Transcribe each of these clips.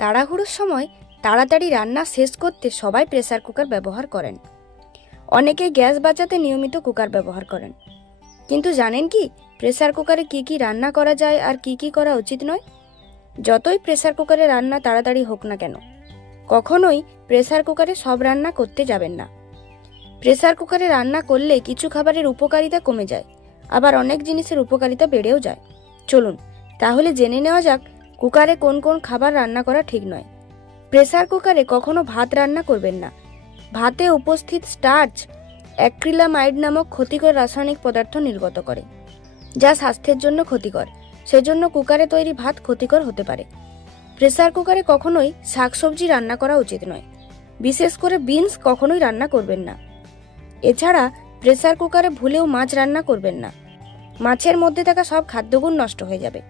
তাড়াহুড়োর সময় তাড়াতাড়ি রান্না শেষ করতে সবাই প্রেসার কুকার ব্যবহার করেন। অনেকে গ্যাস বাঁচাতে নিয়মিত কুকার ব্যবহার করেন। কিন্তু জানেন কি প্রেসার কুকারে কি কি রান্না করা যায় আর কি কি করা উচিত নয়? যতই প্রেসার কুকারে রান্না তাড়াতাড়ি হোক না কেন, কখনোই প্রেসার কুকারে সব রান্না করতে যাবেন না। প্রেসার কুকারে রান্না করলে কিছু খাবারের উপকারিতা কমে যায়, আবার অনেক জিনিসের উপকারিতা বেড়েও যায়। চলুন, তাহলে জেনে নেওয়া যাক কুকারে কোন কোন খাবার রান্না করা ঠিক নয়। প্রেসার কুকারে কখনো ভাত রান্না করবেন না। ভাতে উপস্থিত স্টার্চ অ্যাক্রিলামাইড নামক ক্ষতিকর রাসায়নিক পদার্থ নির্গত করে, যা স্বাস্থ্যের জন্য ক্ষতিকর। সেজন্য কুকারে তৈরি ভাত ক্ষতিকর হতে পারে। প্রেসার কুকারে কখনোই শাকসবজি রান্না করা উচিত নয়। বিশেষ করে বিনস কখনোই রান্না করবেন না। এছাড়া প্রেসার কুকারে ভুলেও মাছ রান্না করবেন না। মাছের মধ্যে থাকা সব খাদ্যগুণ নষ্ট হয়ে যাবে।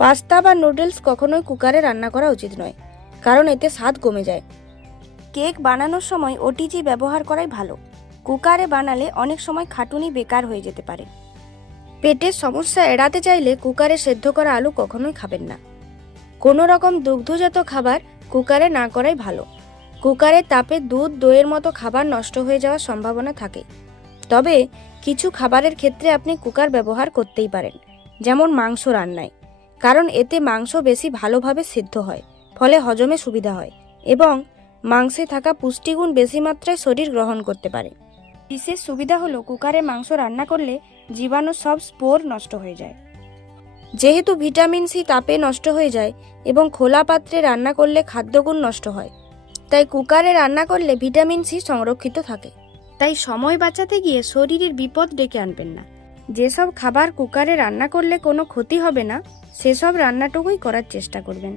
পাস্তা বা নুডলস কখনোই কুকারে রান্না করা উচিত নয়, কারণ এতে স্বাদ কমে যায়। কেক বানানোর সময় ওটিজি ব্যবহার করাই ভালো। কুকারে বানালে অনেক সময় খাটুনি বেকার হয়ে যেতে পারে। পেটের সমস্যা এড়াতে চাইলে কুকারে সেদ্ধ করা আলু কখনোই খাবেন না। কোনো রকম দুগ্ধজাত খাবার কুকারে না করাই ভালো। কুকারে তাপে দুধ, দইয়ের মতো খাবার নষ্ট হয়ে যাওয়ার সম্ভাবনা থাকে। তবে কিছু খাবারের ক্ষেত্রে আপনি কুকার ব্যবহার করতেই পারেন, যেমন মাংস রান্নায়। কারণ এতে মাংস বেশি ভালোভাবে সিদ্ধ হয়, ফলে হজমে সুবিধা হয় এবং মাংসে থাকা পুষ্টিগুণ বেশি মাত্রায় শরীর গ্রহণ করতে পারে। বিশেষ সুবিধা হলো কুকারে মাংস রান্না করলে জীবাণু সব স্পোর নষ্ট হয়ে যায়। যেহেতু ভিটামিন সি তাপে নষ্ট হয়ে যায় এবং খোলা পাত্রে রান্না করলে খাদ্যগুণ নষ্ট হয়, তাই কুকারে রান্না করলে ভিটামিন সি সংরক্ষিত থাকে। তাই সময় বাঁচাতে গিয়ে শরীরের বিপদ ডেকে আনবেন না। যেসব খাবার কুকারে রান্না করলে কোনো ক্ষতি হবে না সেসব রান্নাটুকুই করার চেষ্টা করবেন।